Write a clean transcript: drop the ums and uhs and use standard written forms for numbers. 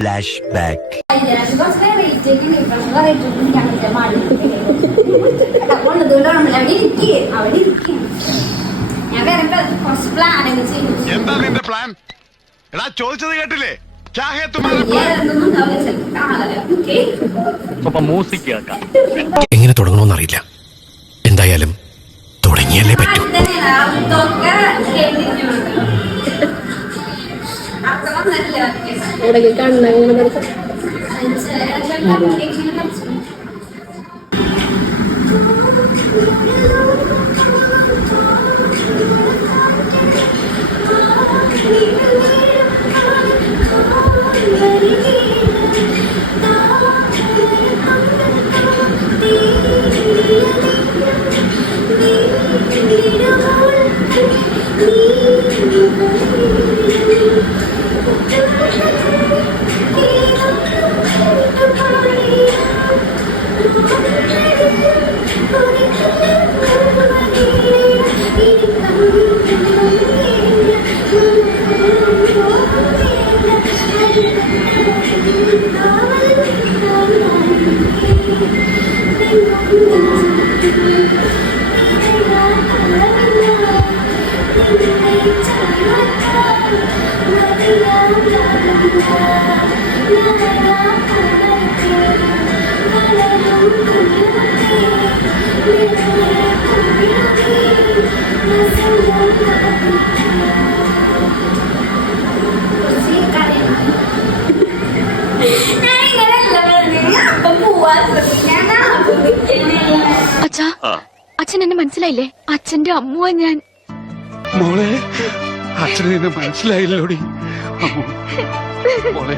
Flash back. എന്താ നിന്റെ plan? എടാ ചോദിച്ചത് കേട്ടില്ലേ? എങ്ങനെ തുടങ്ങണമെന്നറിയില്ല. എന്തായാലും തുടങ്ങിയല്ലേ പറ്റൂ. അച്ഛാ, അച്ഛൻ എന്നെ മനസ്സിലായില്ലേ? അച്ഛന്റെ അമ്മുവാ ഞാൻ. മോളെ, അച്ഛനെ മനസ്സിലായില്ലോടി മോളെ.